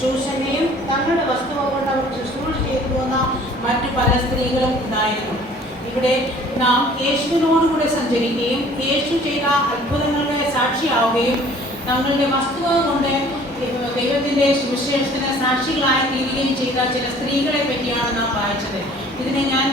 ശൂഷനെയും തങ്ങളുടെ വസ്തുവ കൊണ്ട് അവർ ശുശ്രൂഷ ചെയ്തു പോകുന്ന മറ്റു പല സ്ത്രീകളും ഉണ്ടായിരുന്നു. ഇവിടെ നാം യേശുവിനോടുകൂടെ സഞ്ചരിക്കുകയും യേശു ചെയ്ത അത്ഭുതങ്ങൾക്ക് സാക്ഷിയാവുകയും തങ്ങളുടെ വസ്തുവ കൊണ്ട് ദൈവത്തിൻ്റെ സുവിശേഷത്തിന് സാക്ഷികളായി തീരുകയും ചെയ്ത ചില സ്ത്രീകളെ പറ്റിയാണ് നാം വായിച്ചത്. ഇതിനെ ഞാൻ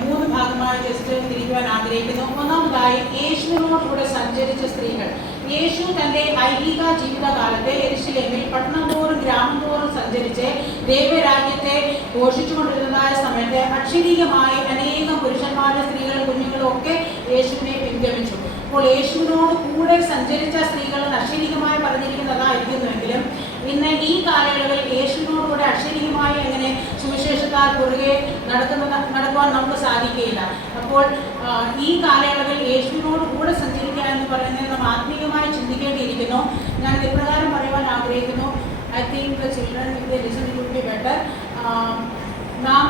3 ഭാഗമായി ജസ്റ്റ് തിരിക്കുവാൻ ആഗ്രഹിക്കുന്നു. ഒന്നാമതായി, യേശുവിനോടുകൂടെ സഞ്ചരിച്ച സ്ത്രീകൾ. യേശു തൻ്റെ ഐഹിക ജീവിതകാലത്തെ യെരുശലേമിൽ പട്ടണം തോറും ഗ്രാമം തോറും സഞ്ചരിച്ച് ദൈവരാജ്യത്തെ ഘോഷിച്ചുകൊണ്ടിരുന്നതായ സമയത്ത് അക്ഷരീകമായി അനേകം പുരുഷന്മാരും സ്ത്രീകളും കുഞ്ഞുങ്ങളും ഒക്കെ യേശുവിനെ പിൻഗമിച്ചു. അപ്പോൾ യേശുവിനോട് കൂടെ സഞ്ചരിച്ച സ്ത്രീകൾ അക്ഷരീകമായി പറഞ്ഞിരിക്കുന്നതായിരിക്കുന്നുവെങ്കിലും ഇന്ന് ഈ കാലയളവിൽ യേശുവിനോടുകൂടെ അക്ഷരീകമായി എങ്ങനെ സുവിശേഷത്താൽ പുറകെ നടക്കുവാൻ നമുക്ക് സാധിക്കുകയില്ല. അപ്പോൾ ഈ കാലയളവിൽ യേശുവിനോട് കൂടെ സഞ്ചരിക്കുക എന്ന് പറയുന്നത് നാം ആത്മീയമായി ചിന്തിക്കേണ്ടിയിരിക്കുന്നു. ഞാൻ ഇപ്രകാരം പറയുവാൻ ആഗ്രഹിക്കുന്നു. I think the children with the listen would be better. നാം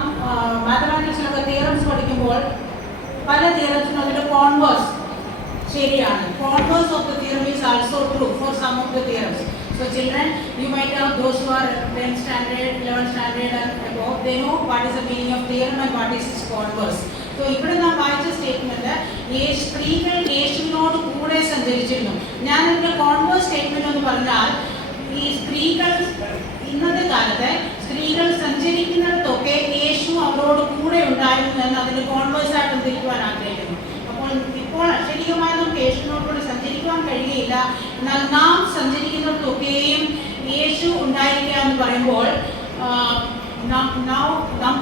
മാത്തമാറ്റിക്സിലൊക്കെ തിയറംസ് പഠിക്കുമ്പോൾ പല തിയറംസിനും അതിൻ്റെ കോൺവേഴ്സ് ശരിയാണ്. Converse of the theorem is also true for some of the theorems. So children, you might have those who are 10th standard, 11th standard and above, they know what is the meaning of theorem and what is its converse. So ഇവിടെ നാം വായിച്ച statement സ്ത്രീകൾ യേശുവിനോട് കൂടെ സഞ്ചരിച്ചിരുന്നു. ഞാൻ ഇതിന്റെ converse statement എന്ന് പറഞ്ഞാൽ ഈ സ്ത്രീകൾ ഇന്നത്തെ കാലത്ത് സ്ത്രീകൾ സഞ്ചരിക്കുന്നിടത്തൊക്കെ യേശു അവരോട് കൂടെ ഉണ്ടായിരുന്നു എന്ന് അതിന്റെ കോൺവേഴ്സ് ആയിട്ട് തിരിക്കുവാൻ ആഗ്രഹിക്കുന്നു. ഇപ്പോൾ അക്ഷരീകമായി നമുക്ക് യേശുവിനോടുകൂടി സഞ്ചരിക്കുവാൻ കഴിയുകയില്ല. എന്നാൽ നാം സഞ്ചരിക്കുന്നിടത്തൊക്കെയും യേശു ഉണ്ടായിരിക്കുക എന്ന് പറയുമ്പോൾ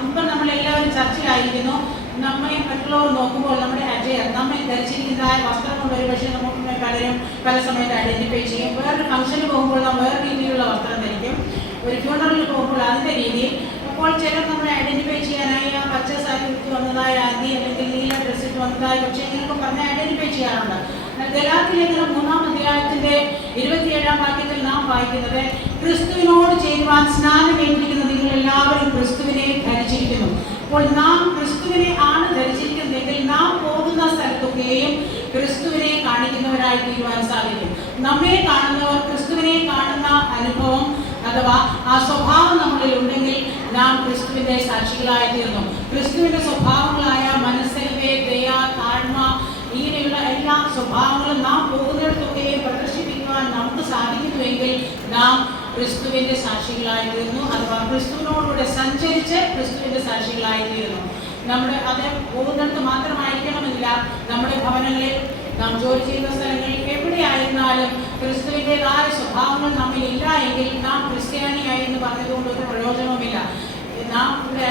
ഇപ്പം നമ്മളെല്ലാവരും ചർച്ചയിലായിരിക്കുന്നു. നമ്മെ മറ്റുള്ളവർ നോക്കുമ്പോൾ നമ്മുടെ അജയർ നമ്മെ ധരിച്ചിരിക്കുന്നതായ വസ്ത്രം കൊണ്ട് ഒരു പക്ഷേ നമുക്ക് പലരും പല സമയത്ത് ഐഡൻറ്റിഫൈ ചെയ്യും. വേറൊരു ഫംഗ്ഷന് പോകുമ്പോൾ നാം വേറെ രീതിയിലുള്ള വസ്ത്രം ധരിക്കും. ഒരു ഫ്യൂണറലിൽ പോകുമ്പോൾ അതിൻ്റെ രീതിയിൽ. അപ്പോൾ ചിലർ നമ്മളെ ഐഡൻറ്റിഫൈ ചെയ്യാനായി ആ പച്ച സാരി ഇട്ട് വന്നതായ ആദ്യ അല്ലെങ്കിൽ നീല ഡ്രസ്സ് ഇട്ട് വന്നതായ പക്ഷേ ഇങ്ങനെയൊക്കെ പറഞ്ഞ് ഐഡൻറ്റിഫൈ ചെയ്യാറുണ്ട്. ഗലാത്യലേഖനം 3-ാം അധ്യായത്തിൻ്റെ 27-ാം വാക്യത്തിൽ നാം വായിക്കുന്നത്, ക്രിസ്തുവിനോട് ചേരുവാൻ സ്നാനമേറ്റിരിക്കുന്ന നിങ്ങൾ എല്ലാവരും ക്രിസ്തുവിനെ ധരിച്ചിരിക്കുന്നു. അപ്പോൾ നാം ക്രിസ്തുവിനെ ആണ് ധരിച്ചിരിക്കുന്നതെങ്കിൽ നാം പോകുന്ന സ്ഥലത്തൊക്കെയും ക്രിസ്തുവിനെ കാണിക്കുന്നവരായി തീരുവാൻ സാധിക്കും. നമ്മെ കാണുന്നവർ ക്രിസ്തുവിനെ കാണുന്ന അനുഭവം അഥവാ ആ സ്വഭാവം നമ്മളിൽ ഉണ്ടെങ്കിൽ നാം ക്രിസ്തുവിൻ്റെ സാക്ഷികളായി തീർന്നു. ക്രിസ്തുവിൻ്റെ സ്വഭാവങ്ങളായ മനസ്സലിവ്, ദയ, താഴ്മ, ഇങ്ങനെയുള്ള എല്ലാ സ്വഭാവങ്ങളും നാം പോകുന്നിടത്തൊക്കെയും പ്രദർശിപ്പിക്കുവാൻ നമുക്ക് സാധിക്കുന്നുവെങ്കിൽ നാം ക്രിസ്തുവിൻ്റെ സാക്ഷികളായി തീർന്നു. അഥവാ ക്രിസ്തുവിനോടുകൂടെ സഞ്ചരിച്ച് ക്രിസ്തുവിൻ്റെ സാക്ഷികളായി തീർന്നു. നമ്മുടെ അത് പോകുന്നിടത്ത് മാത്രമായിരിക്കണമെന്നില്ല. നമ്മുടെ ഭവനങ്ങളിൽ, നാം ജോലി ചെയ്യുന്ന സ്ഥലങ്ങളിൽ, എവിടെയായിരുന്നാലും ക്രിസ്തുവിൻ്റെതായ സ്വഭാവങ്ങൾ നമ്മിൽ ഇല്ല എങ്കിൽ നാം ക്രിസ്ത്യാനിയായി എന്ന് പറഞ്ഞതുകൊണ്ട് ഒരു പ്രയോജനവുമില്ല. നാം ഇവിടെ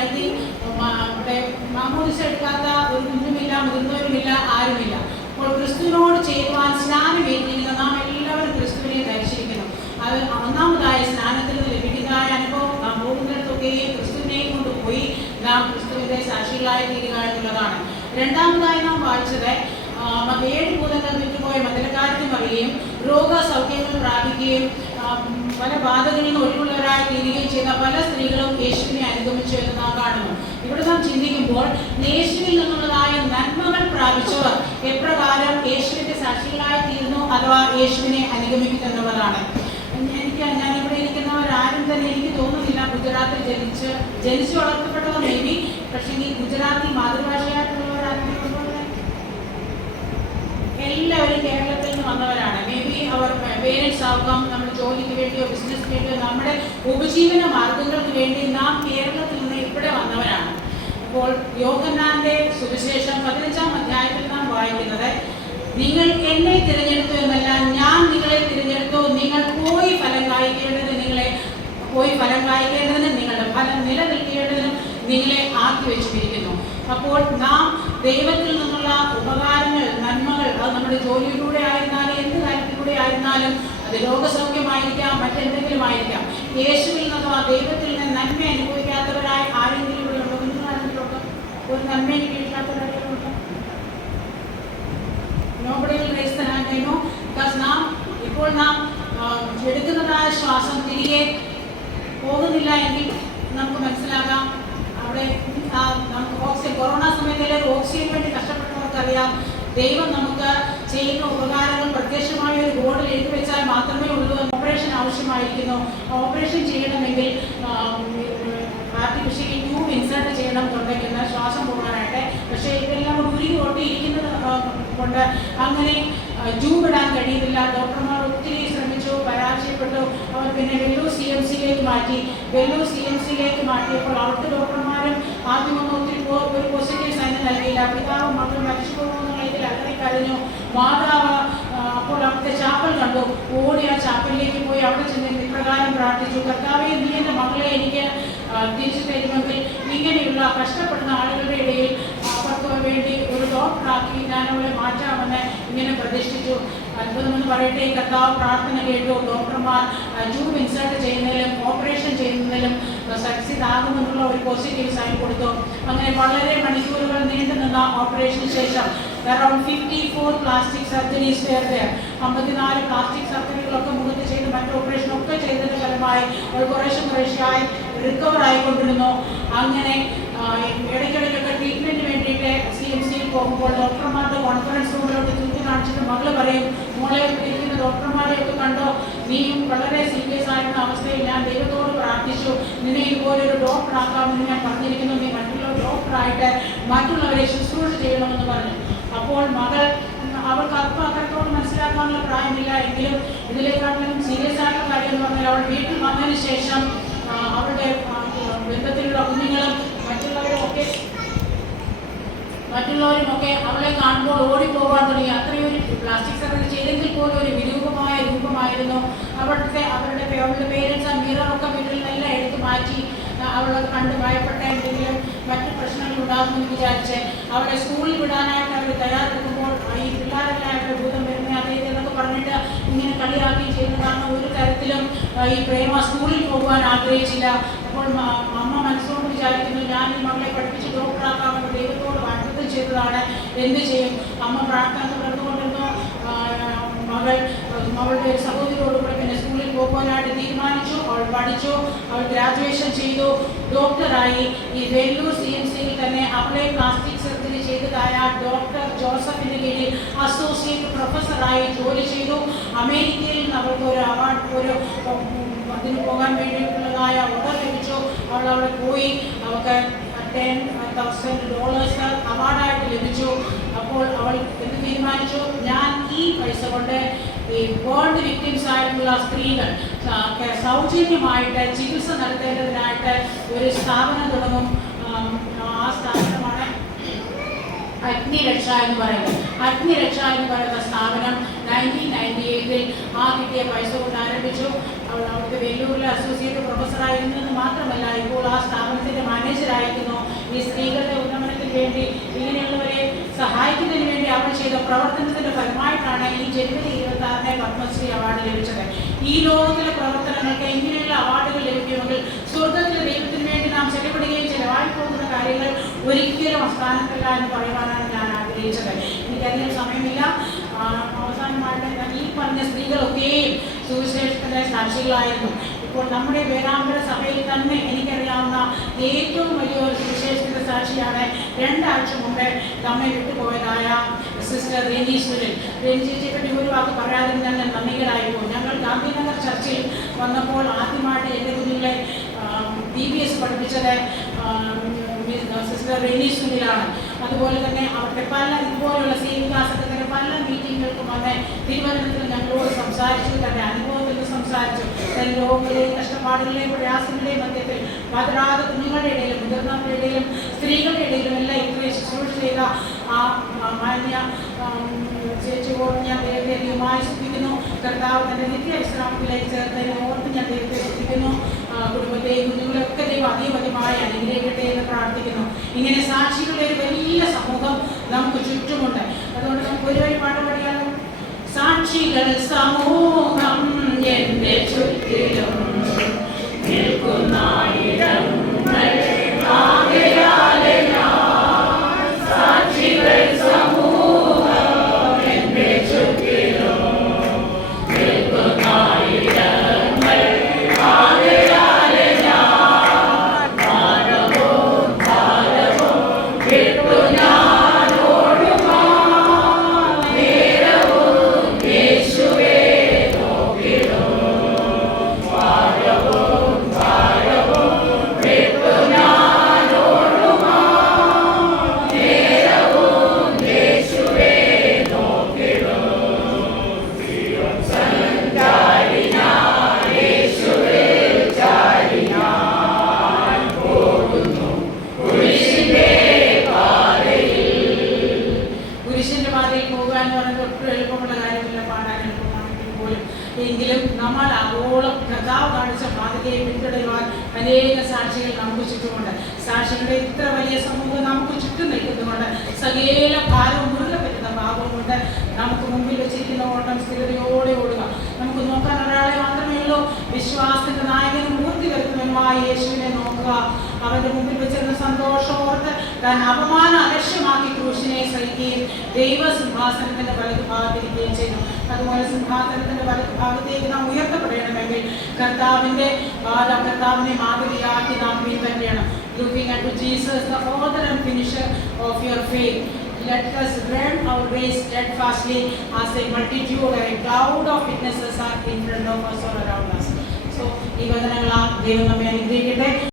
ഇവിടെ മാമോദിസ എടുക്കാത്ത ഒരു കുഞ്ഞുമില്ല, മുതിർന്നവരുമില്ല, ആരുമില്ല. അപ്പോൾ ക്രിസ്തുവിനോട് ചേരുവാൻ സ്നാനമേറ്റിരിക്കുന്ന നാം എല്ലാവരും ക്രിസ്തുവിനെ ധരിച്ചിരിക്കുന്നു. അത് ഒന്നാമതായ സ്നാനത്തിൽ നിന്ന് ലഭിക്കുന്നതായ അനുഭവം നാം പോകുന്നിടത്തൊക്കെയും ക്രിസ്തുവിനെയും കൊണ്ടുപോയി നാം ക്രിസ്തുവിൻ്റെ സാക്ഷികളായി തീരുക എന്നുള്ളതാണ്. രണ്ടാമതായി നാം വായിച്ചത് 7 ഭൂതങ്ങൾ വിട്ടുപോയ മന്ദിരക്കാരത്തിൽ പറയുകയും രോഗസൗഖ്യങ്ങൾ പ്രാപിക്കുകയും പല ബാധകളിൽ നിന്ന് ഒഴിവുള്ളവരായി തീരുകയും ചെയ്ത പല സ്ത്രീകളും യേശുവിനെ അനുഗമിച്ചു എന്ന് നാം കാണുന്നു. ഇവിടെ നാം ചിന്തിക്കുമ്പോൾ യേശുവിൽ നിന്നുള്ളതായ നന്മകൾ പ്രാപിച്ചവർ എപ്രകാരം യേശുവിൻ്റെ സാക്ഷികളായി തീർന്നു അഥവാ യേശുവിനെ അനുഗമിക്കുന്നുള്ളതാണ്. ഞാനിവിടെ ഇരിക്കുന്നവരാരും തന്നെ എനിക്ക് തോന്നുന്നില്ല ഗുജറാത്തിൽ ജനിച്ചു വളർത്തപ്പെട്ടവർ മേബി, പക്ഷേ ഈ ഗുജറാത്തി മാതൃഭാഷയായിട്ടുള്ളവരാരും എല്ലാവരും കേരളത്തിൽ നിന്ന് വന്നവരാണ്. മേ ബി അവർ പേരൻസ് ആവാം, നമ്മൾ ജോലിക്ക് വേണ്ടിയോ ബിസിനസ്സിന് വേണ്ടിയോ നമ്മുടെ ഉപജീവന മാർഗങ്ങൾക്ക് വേണ്ടി നാം കേരളത്തിൽ നിന്ന് ഇവിടെ വന്നവരാണ്. അപ്പോൾ യോഹന്നാന്റെ സുവിശേഷം 15-ാം അധ്യായത്തിൽ നാം വായിക്കുന്നത്, നിങ്ങൾ എന്നെ തിരഞ്ഞെടുത്തു എന്നല്ല, ഞാൻ നിങ്ങളെ തിരഞ്ഞെടുത്തു, നിങ്ങൾ പോയി ഫലം കായ്ക്കേണ്ടതിന് നിങ്ങളുടെ ഫലം നിലനിൽക്കേണ്ടതിനും നിങ്ങളെ ആക്കി വെച്ചിരിക്കുന്നു. അപ്പോൾ നാം ദൈവത്തിൽ നിന്നുള്ള ഉപകാരങ്ങൾ, നന്മകൾ, അത് നമ്മുടെ ജോലിയിലൂടെ ആയിരുന്നാലും എന്ത് കാര്യത്തിലൂടെ ആയിരുന്നാലും, അത് രോഗസൗഖ്യമായിരിക്കാം, മറ്റെന്തെങ്കിലും ആയിരിക്കാം, യേശുവിൽ നിന്നോ ആ ദൈവത്തിൽ നിന്ന് നന്മ അനുഭവിക്കാത്തവരായി ആരെങ്കിലും ഇവിടെ ഉണ്ടോ? കുഞ്ഞുങ്ങളാണെങ്കിലും ഒരു നന്മ അനുഭവിക്കാത്തവരായിട്ടുണ്ടോ? Nobody will raise the hand, I know, because ഇപ്പോൾ നാം എടുക്കുന്നതായ ശ്വാസം തിരികെ പോകുന്നില്ല എങ്കിൽ നമുക്ക് മനസ്സിലാക്കാം അവിടെ നമുക്ക് ഓക്സിജൻ, കൊറോണ സമയത്തിലെ ഓക്സിജന് വേണ്ടി കഷ്ടപ്പെട്ടവർക്കറിയാം ദൈവം നമുക്ക് ചെയ്യുന്ന ഉപകാരങ്ങൾ പ്രത്യക്ഷമായ ഒരു ബോർഡിൽ എഴുതി വെച്ചാൽ മാത്രമേ ഉള്ളൂ. ഓപ്പറേഷൻ ആവശ്യമായിരിക്കുന്നു, ഓപ്പറേഷൻ ചെയ്യണമെങ്കിൽ കൊണ്ട് അങ്ങനെ ജൂബ് ഇടാൻ കഴിയുന്നില്ല. ഡോക്ടർമാർ ഒത്തിരി ശ്രമിച്ചു, പരാജയപ്പെട്ടു. അവർ പിന്നെ വെല്ലൂർ CMCയിലേക്ക് മാറ്റി. വെല്ലൂർ CMCയിലേക്ക് മാറ്റിയപ്പോൾ അവിടുത്തെ ഡോക്ടർമാരും ആദ്യമൊന്നും ഒത്തിരി ഒരു പോസിറ്റീവ് സൈൻ നൽകിയില്ല. പിതാവ് മകൾ മരിച്ചു പോകുന്നതിൽ അങ്ങനെ കരഞ്ഞു. മാതാവ് അപ്പോൾ അവിടുത്തെ ചാപ്പൽ കണ്ടു, ഓടി ആ ചാപ്പലിലേക്ക് പോയി അവിടെ ചെന്ന് ഇപ്രകാരം പ്രാർത്ഥിച്ചു, കർത്താവേ, നീ എൻ്റെ മകളെ എനിക്ക് തിരിച്ചു തരുമെങ്കിൽ ഇങ്ങനെയുള്ള കഷ്ടപ്പെടുന്ന ആളുകളുടെ ഇടയിൽ അവർക്ക് വേണ്ടി ഒരു ഡോക്ടറാക്കി ഞാൻ അവളെ മാറ്റാമെന്ന് ഇങ്ങനെ പ്രതിഷ്ഠിച്ചു. അത്ഭുതമെന്ന് പറയട്ടെ, കർത്താവ് പ്രാർത്ഥന കേട്ടു. ഡോക്ടർമാർ ട്യൂബ് ഇൻസേർട്ട് ചെയ്യുന്നതിലും ഓപ്പറേഷൻ ചെയ്യുന്നതിലും സക്സീഡ് ആകുമെന്നുള്ള ഒരു പോസിറ്റീവ് സൈൻ കൊടുത്തു. അങ്ങനെ വളരെ മണിക്കൂറുകൾ നീണ്ടു നിന്ന ഓപ്പറേഷന് ശേഷം around 54 plastic surgeries were there. 54 plastic സർജറികളൊക്കെ മുഖത്ത് ചെയ്ത് മറ്റു ഓപ്പറേഷനൊക്കെ ചെയ്തതിൻ്റെ ഫലമായി ഒരു കുറേശ്ശായി റിക്കവർ ആയിക്കൊണ്ടിരുന്നു. അങ്ങനെ ഇടയ്ക്കിടയ്ക്കൊക്കെ ട്രീറ്റ്മെൻറ്റിന് വേണ്ടിയിട്ട് CMCയിൽ പോകുമ്പോൾ ഡോക്ടർമാരുടെ കോൺഫറൻസ് റൂമിലോട്ട് ചൂണ്ടി കാണിച്ചിട്ട് മകൾ പറയും, മോളെ ഇരിക്കുന്ന ഡോക്ടർമാരെയൊക്കെ കണ്ടോ, നീയും വളരെ സീരിയസ് ആയിരുന്ന അവസ്ഥയിൽ ഞാൻ ദൈവത്തോട് പ്രാർത്ഥിച്ചു, നിന്നെ ഇതുപോലൊരു ഡോക്ടറാക്കാമെന്ന് ഞാൻ പറഞ്ഞിരിക്കുന്നു, നീ മറ്റുള്ള ഡോക്ടറായിട്ട് മറ്റുള്ളവരെ ശുശ്രൂഷ ചെയ്യണമെന്ന് പറഞ്ഞു. അപ്പോൾ മകൾ, അവൾക്ക് അത്രത്തോളം മനസ്സിലാക്കാനുള്ള പ്രായമില്ല എങ്കിലും ഇതിലേക്കാട്ടിലും സീരിയസ് ആയിട്ടുള്ള കാര്യം എന്ന് പറഞ്ഞാൽ അവൾ വീട്ടിൽ വന്നതിന് ശേഷം അവളുടെ ബന്ധത്തിലുള്ള കുഞ്ഞുങ്ങളും മറ്റുള്ളവരുമൊക്കെ അവളെ കാണുമ്പോൾ ഓടിപ്പോകാൻ തുടങ്ങി. അത്രയും ഒരു പ്ലാസ്റ്റിക് സർജറി ചെയ്തെങ്കിൽ പോലും ഒരു വിരൂപമായ രൂപമായിരുന്നു അവരുടെ പേരൻസ്. ആ മിററൊക്കെ വീട്ടിൽ നല്ല എടുത്ത് മാറ്റി അവളത് കണ്ട് ഭയപ്പെട്ട എന്തെങ്കിലും മറ്റു പ്രശ്നങ്ങൾ ഉണ്ടാകുമെന്ന് വിചാരിച്ച് അവരെ സ്കൂളിൽ വിടാനായിട്ട് അവർ തയ്യാറെടുക്കുമ്പോൾ ഈ പിള്ളേരെല്ലാം അവരുടെ ഭൂതം വരുന്ന അതേത് എന്നൊക്കെ പറഞ്ഞിട്ട് ഇങ്ങനെ കളിയാക്കി ചെയ്യുന്നതാണ്. ഒരു തരത്തിലും ഈ പ്രേമ സ്കൂളിൽ പോകുവാൻ ആഗ്രഹിച്ചില്ല. അപ്പോൾ അമ്മ മനസ്സുകൊണ്ട് വിചാരിക്കുന്നു, ഞാൻ ഈ മകളെ പഠിപ്പിച്ച് ഡോക്ടറാക്കാമെന്ന് ദൈവത്തോട് വാഗ്ദത്തം ചെയ്തതാണ്, എന്ത് ചെയ്യും? അമ്മ പ്രാർത്ഥന തുടർന്നുകൊണ്ടിരുന്നു. അവളുടെ സഹോദരിയോടുകൂടെ പിന്നെ സ്കൂളിൽ പോകുവാനായിട്ട് തീരുമാനിച്ചു. അവൾ പഠിച്ചു, അവൾ ഗ്രാജുവേഷൻ ചെയ്തു, ഡോക്ടറായി. ഈ വെല്ലൂർ CMCയിൽ തന്നെ അവളെ പ്ലാസ്റ്റിക് സർജറി ചെയ്തതായ ഡോക്ടർ ജോസഫിൻ്റെ കീഴിൽ അസോസിയേറ്റ് പ്രൊഫസറായി ജോലി ചെയ്തു. അമേരിക്കയിൽ നിന്ന് അവൾക്ക് ഒരു അവാർഡ്, അതിന് പോകാൻ വേണ്ടിയിട്ടുള്ളതായ ഓർഡർ ലഭിച്ചു. അവൾ അവിടെ പോയി. അവൾക്ക് $10,000 അവാർഡായിട്ട് ലഭിച്ചു. അപ്പോൾ അവൾ എന്ത് തീരുമാനിച്ചു, ഞാൻ ഈ പൈസ കൊണ്ട് ഈ ബേൺഡ് വിക്ടിംസ് ആയിട്ടുള്ള സ്ത്രീകൾ സൗജന്യമായിട്ട് ചികിത്സ നടത്തേണ്ടതിനായിട്ട് ഒരു സ്ഥാപനം തുടങ്ങും. ആ സ്ഥാപനമാണ് അഗ്നിരക്ഷ എന്ന് പറയുന്നത്. അഗ്നിരക്ഷ എന്ന് പറയുന്ന സ്ഥാപനം 1998 ആ കിട്ടിയ പൈസ കൊണ്ട് ആരംഭിച്ചു. അവിടുത്തെ വെല്ലൂരിലെ അസോസിയേറ്റ് പ്രൊഫസറായിരുന്നത് മാത്രമല്ല, ഇപ്പോൾ ആ സ്ഥാപനത്തിൻ്റെ മാനേജറായിരുന്നു. ഈ സ്ത്രീകളുടെ ഉന്നമനത്തിന് വേണ്ടി, ഇങ്ങനെയുള്ളവരെ സഹായിക്കുന്നതിന് വേണ്ടി അവർ ചെയ്ത പ്രവർത്തനത്തിൻ്റെ ഫലമായിട്ടാണ് ഈ ജനുവരി 26 പത്മശ്രീ അവാർഡ് ലഭിച്ചത്. ഈ ലോകത്തിലെ പ്രവർത്തനങ്ങൾക്ക് ഇങ്ങനെയുള്ള അവാർഡുകൾ ലഭിക്കുമെങ്കിൽ സ്വർഗത്തിലെ ദൈവത്തിന് വേണ്ടി നാം ചെലവിടുകയും ചെലവായി പോകുന്ന കാര്യങ്ങൾ ഒരിക്കലും അസ്ഥാനത്തില്ല എന്ന് പറയുവാനാണ് ഞാൻ ആഗ്രഹിച്ചത്. എനിക്കധികം സമയമില്ല. അവസാനമായിട്ട് ഈ പറഞ്ഞ സ്ത്രീകളൊക്കെയും സുവിശേഷത്തിൻ്റെ സാക്ഷികളായിരുന്നു. ഇപ്പോൾ നമ്മുടെ വേദാന്തര സഭയിൽ തന്നെ എനിക്കറിയാവുന്ന ഏറ്റവും വലിയൊരു സുവിശേഷത്തിൻ്റെ സാക്ഷിയാണ് 2 ആഴ്ച മുമ്പ് നമ്മെ വിട്ടുപോയതായ സിസ്റ്റർ റെനി സുനിൽ. റെനി ചേച്ചിയെ പറ്റി ഒരു വാക്ക് പറയാതെ ഞാൻ നന്ദികരായിപ്പോൾ. ഞങ്ങൾ ഗാന്ധിനഗർ ചർച്ചിൽ വന്നപ്പോൾ ആദ്യമായിട്ട് എൻ്റെ കുഞ്ഞുങ്ങളെ DBS പഠിപ്പിച്ചത് സിസ്റ്റർ റെനി സുനിലാണ്. അതുപോലെ തന്നെ അവരുടെ പല ഇതുപോലുള്ള സേവികാസത്തിൻ്റെ പല മീറ്റിങ്ങുകൾക്കും വന്ന് തിരുവനന്തപുരത്തിൽ ഞങ്ങളോട് സംസാരിച്ചു, തൻ്റെ അനുഭവത്തിൽ നിന്ന് സംസാരിച്ചു. തൻ്റെ രോഗങ്ങളെയും കഷ്ടപ്പാടുകളെയും പ്രയാസങ്ങളെയും മധ്യത്തിൽ പതരാതെ കുഞ്ഞുങ്ങളുടെ ഇടയിലും മുതിർന്നവരുടെ ഇടയിലും സ്ത്രീകളുടെ ഇടയിലും എല്ലാം ഇത്രയും ശുശ്രൂഷ ചെയ്ത ആ മാന്യ ചേച്ചിയോട് ഞാൻ ദൈവത്തെ അധികമായി ശ്രദ്ധിക്കുന്നു. കർത്താവ് തൻ്റെ നിത്യവിശ്രാമത്തിലേക്ക് ചേർത്തതിനെ ഓർത്ത് ഞാൻ ദൈവത്തെ ശ്രദ്ധിക്കുന്നു. കുടുംബത്തെയും കുഞ്ഞുങ്ങളെയൊക്കെ ദൈവം അധികമായി അനുഗ്രഹിക്കട്ടെ എന്ന് പ്രാർത്ഥിക്കുന്നു. ഇങ്ങനെ സാക്ഷികളുടെ ഒരു വലിയ സമൂഹം നമുക്ക് ചുറ്റുമുണ്ട്. അതുകൊണ്ട് നമുക്ക് ഒരു വഴി പാട്ട് പാടിയാലോ? സാക്ഷികൾ സമൂഹം എൻ്റെ ചുറ്റിലും നിൽക്കുന്നായിരങ്ങൾ ആകയാലെ സാക്ഷികൾ സമൂഹം എൻ്റെ ചുറ്റിലും നിൽക്കുന്നായിരങ്ങൾ ആകയാലെ ഭാരവും വിട്ടു ഞാനോടുമാ നേരവും യേശുവേ മാതൃകയെ പിന്തുടരുവാൻ അനേക സാക്ഷികൾ നമുക്ക് ചുറ്റുമുണ്ട്. സാക്ഷികളുടെ ഇത്ര വലിയ സമൂഹം നമുക്ക് ചുറ്റും നിൽക്കുന്നുണ്ട്. സകല ഭാരവും മുറുകെ പറ്റുന്ന ഭാവം കൊണ്ട് നമുക്ക് മുമ്പിൽ വെച്ചിരിക്കുന്ന ഓട്ടം സ്ഥിരതയോടെ ഓടുക. നമുക്ക് നോക്കാൻ ഒരാളെ മാത്രമേ ഉള്ളൂ, വിശ്വാസത്തിന്റെ നായകനും മൂർത്തി വരുത്തുന്നതിനുമായ യേശുവിനെ നോക്കുക. അവന്റെ മുമ്പിൽ വെച്ചിരുന്ന സന്തോഷോർത്ത് താൻ അപമാനം അലക്ഷ്യമാക്കി ക്രൂശിനെ സഹിക്കുകയും ദൈവസിംഹാസനത്തിന്റെ വലതു ഭാഗത്തിരിക്കുകയും ചെയ്തു. അതുപോലെ സിംഹാസനത്തിന്റെ വലതു ഭാഗത്തേക്ക് നാം ഉയർത്തപ്പെടണമെങ്കിൽ കർത്താവിനെ മാതൃകയാക്കി നാം പിൻപറ്റണം. Looking unto Jesus, the author and finisher of your faith. Let us run our race steadfastly as a multitude, a cloud of witnesses are in front of us or around us. So, ഈ വചനങ്ങളാൽ ദൈവം നമ്മെ അനുഗ്രഹിക്കട്ടെ.